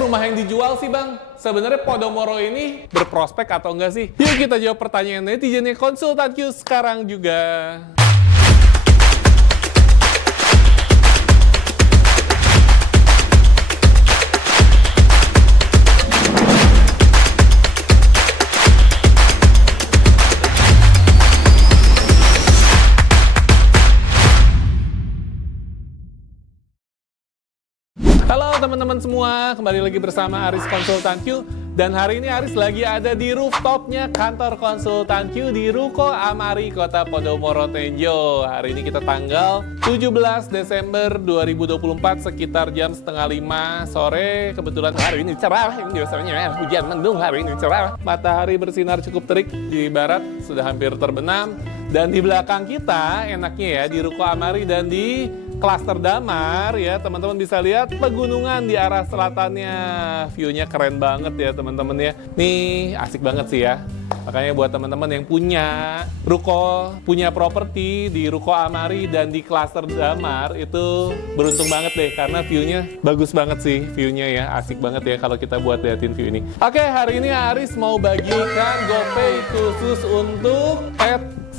rumah yang dijual sih Bang? Sebenarnya Podomoro ini berprospek atau enggak sih? Yuk kita jawab pertanyaan netizennya Konsultan Q sekarang juga. Halo teman-teman semua, kembali lagi bersama Aris Konsultan Q. Dan hari ini Aris lagi ada di rooftopnya kantor Konsultan Q di Ruko Amari, Kota Podomoro Tenjo. Hari ini kita tanggal 17 Desember 2024 sekitar jam setengah 5 sore. Kebetulan hari ini cerah, biasanya hujan mendung, hari ini cerah. Matahari bersinar cukup terik di barat, sudah hampir terbenam. Dan di belakang kita enaknya ya di Ruko Amari dan di Klaster Damar ya, teman-teman bisa lihat pegunungan di arah selatannya. View-nya keren banget ya teman-teman ya. Nih asik banget sih ya. Makanya buat teman-teman yang punya ruko, punya properti di Ruko Amari dan di Klaster Damar itu beruntung banget deh karena view-nya bagus banget sih view-nya ya. Asik banget ya kalau kita buat liatin view ini. Oke, hari ini Aris mau bagikan GoPay khusus untuk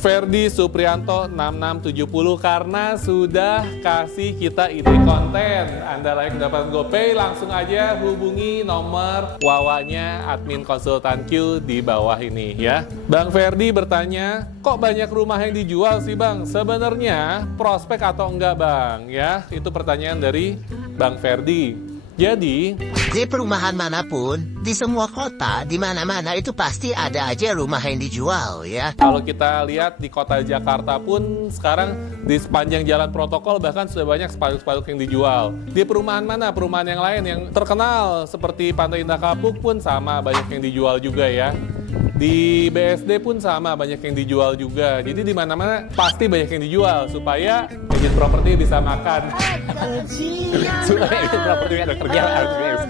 Ferdi Suprianto 6670 karena sudah kasih kita ide konten. Anda layak dapat GoPay, langsung aja hubungi nomor wawanya admin Konsultan Q di bawah ini ya. Bang Ferdi bertanya, kok banyak rumah yang dijual sih Bang? Sebenarnya prospek atau enggak Bang? Ya, itu pertanyaan dari Bang Ferdi. Jadi, di perumahan manapun, di semua kota, di mana-mana itu pasti ada aja rumah yang dijual ya. Kalau kita lihat di kota Jakarta pun sekarang di sepanjang jalan protokol bahkan sudah banyak spanduk-spanduk yang dijual. Di perumahan mana? Perumahan yang lain yang terkenal seperti Pantai Indah Kapuk pun sama, banyak yang dijual juga ya. Di BSD pun sama, banyak yang dijual juga. Jadi di mana-mana pasti banyak yang dijual supaya unit properti bisa makan. Supaya unit properti ada kerjaan.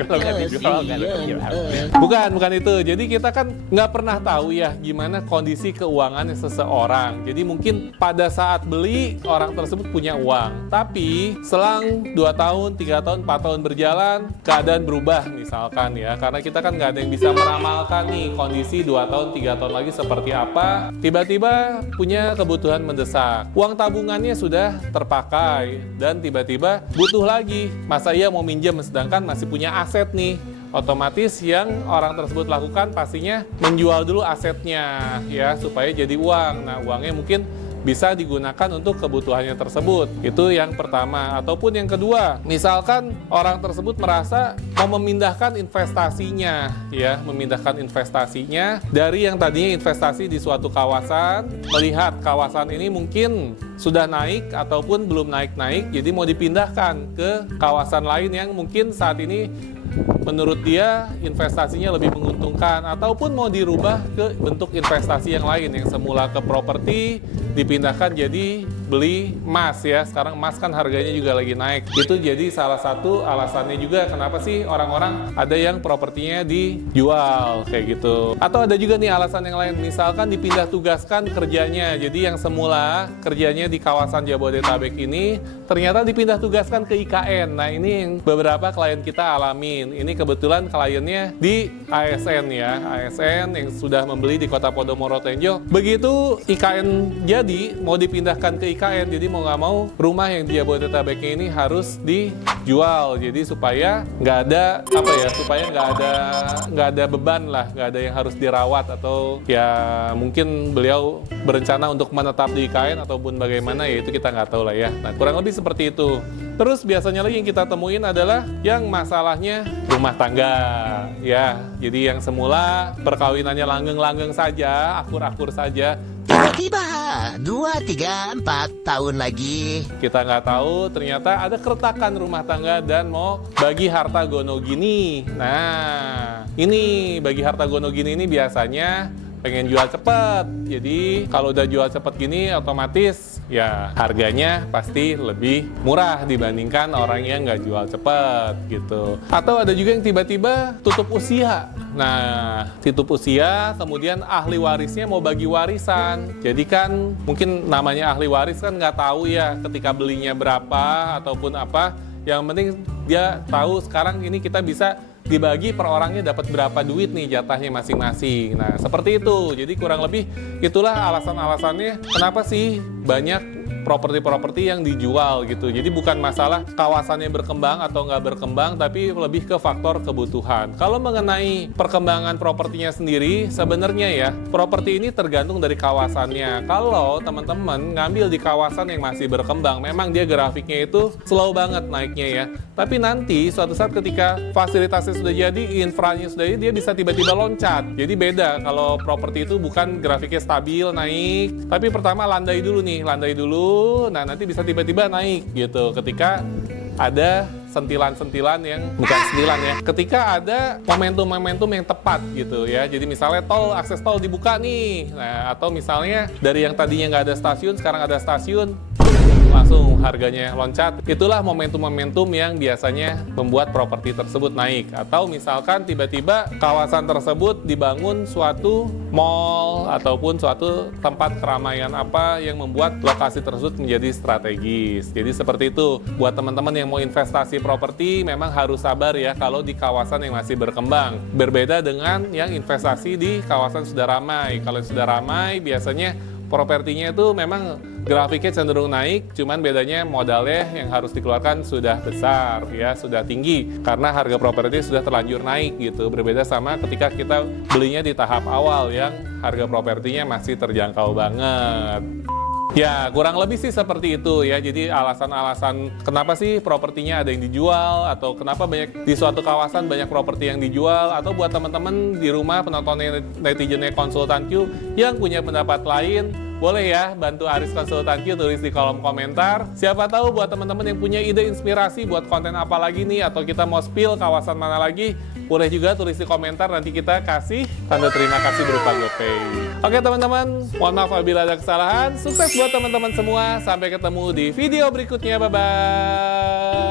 Kalau nggak dijual nggak ada kerjaan. Bukan itu. Jadi kita kan nggak pernah tahu ya gimana kondisi keuangannya seseorang. Jadi mungkin pada saat beli orang tersebut punya uang, tapi selang 2 tahun, 3 tahun, 4 tahun berjalan keadaan berubah misalkan ya. Karena kita kan nggak ada yang bisa meramalkan nih kondisi 2 tahun, 3 tahun lagi seperti apa. Tiba-tiba punya kebutuhan mendesak. Uang tabungannya sudah terpakai dan tiba-tiba butuh lagi. Masa ia mau minjem sedangkan masih punya aset nih. Otomatis yang orang tersebut lakukan pastinya menjual dulu asetnya ya supaya jadi uang. Nah, uangnya mungkin bisa digunakan untuk kebutuhannya tersebut. Itu yang pertama. Ataupun yang kedua, misalkan orang tersebut merasa mau memindahkan investasinya, ya, memindahkan investasinya dari yang tadinya investasi di suatu kawasan, melihat kawasan ini mungkin sudah naik ataupun belum naik-naik, jadi mau dipindahkan ke kawasan lain yang mungkin saat ini menurut dia investasinya lebih menguntungkan ataupun mau dirubah ke bentuk investasi yang lain yang semula ke properti dipindahkan jadi beli emas ya. Sekarang emas kan harganya juga lagi naik. Itu jadi salah satu alasannya juga kenapa sih orang-orang ada yang propertinya dijual kayak gitu. Atau ada juga nih alasan yang lain, misalkan dipindah tugaskan kerjanya. Jadi yang semula kerjanya di kawasan Jabodetabek ini ternyata dipindah tugaskan ke IKN. Nah, ini yang beberapa klien kita alamin. Ini kebetulan kliennya di ASN ya, ASN yang sudah membeli di Kota Podomoro Tenjo. Begitu IKN jadi mau dipindahkan ke IKN, jadi mau nggak mau rumah yang di Jabodetabek ini harus dijual. Jadi supaya nggak ada apa ya, supaya nggak ada beban lah, nggak ada yang harus dirawat atau ya mungkin beliau berencana untuk menetap di IKN ataupun bagaimana ya itu kita nggak tahu lah ya. Nah, kurang lebih seperti itu. Terus biasanya lagi yang kita temuin adalah yang masalahnya rumah tangga ya. Jadi yang semula perkawinannya langgeng-langgeng saja, akur-akur saja. Tiba-tiba 2, 3, 4 tahun lagi Kita nggak tahu ternyata ada keretakan rumah tangga dan mau bagi harta gono gini. Nah, ini bagi harta gono gini ini biasanya pengen jual cepet. Jadi kalau udah jual cepet gini otomatis ya harganya pasti lebih murah dibandingkan orang yang nggak jual cepet gitu. Atau ada juga yang tiba-tiba tutup usia. Nah, tutup usia kemudian ahli warisnya mau bagi warisan. Jadi kan mungkin namanya ahli waris kan nggak tahu ya ketika belinya berapa ataupun apa. Yang penting dia tahu sekarang ini kita bisa dibagi per orangnya dapat berapa duit nih jatahnya masing-masing. Nah, seperti itu. Jadi kurang lebih itulah alasan-alasannya kenapa sih banyak properti-properti yang dijual gitu. Jadi bukan masalah kawasannya berkembang atau nggak berkembang, tapi lebih ke faktor kebutuhan. Kalau mengenai perkembangan propertinya sendiri, sebenarnya ya, properti ini tergantung dari kawasannya. Kalau teman-teman ngambil di kawasan yang masih berkembang, memang dia grafiknya itu slow banget naiknya ya. Tapi nanti suatu saat ketika fasilitasnya sudah jadi, infranya sudah jadi, dia bisa tiba-tiba loncat. Jadi beda kalau properti itu bukan grafiknya stabil naik, tapi pertama landai dulu nih, landai dulu. Nah, nanti bisa tiba-tiba naik gitu ketika ada sentilan-sentilan yang bukan sentilan ya. Ketika ada momentum-momentum yang tepat gitu ya. Jadi misalnya akses tol dibuka nih. Nah, atau misalnya dari yang tadinya nggak ada stasiun, sekarang ada stasiun, langsung harganya loncat. Itulah momentum-momentum yang biasanya membuat properti tersebut naik. Atau misalkan tiba-tiba kawasan tersebut dibangun suatu mall ataupun suatu tempat keramaian apa yang membuat lokasi tersebut menjadi strategis. Jadi seperti itu. Buat teman-teman yang mau investasi properti memang harus sabar ya kalau di kawasan yang masih berkembang. Berbeda dengan yang investasi di kawasan sudah ramai. Kalau sudah ramai biasanya propertinya itu memang grafiknya cenderung naik, cuman bedanya modalnya yang harus dikeluarkan sudah besar ya, sudah tinggi karena harga properti sudah terlanjur naik gitu. Berbeda sama ketika kita belinya di tahap awal yang harga propertinya masih terjangkau banget. Ya, kurang lebih sih seperti itu ya. Jadi alasan-alasan kenapa sih propertinya ada yang dijual atau kenapa banyak di suatu kawasan banyak properti yang dijual, atau buat teman-teman di rumah penontonnya netizennya Konsultan Q yang punya pendapat lain, boleh ya bantu Aris Konsultan Q tulis di kolom komentar. Siapa tahu buat teman-teman yang punya ide inspirasi buat konten apa lagi nih, atau kita mau spill kawasan mana lagi, boleh juga tulis di komentar, nanti kita kasih tanda terima kasih berupa GoPay. Oke teman-teman, mohon maaf apabila ada kesalahan. Sukses buat teman-teman semua. Sampai ketemu di video berikutnya. Bye-bye.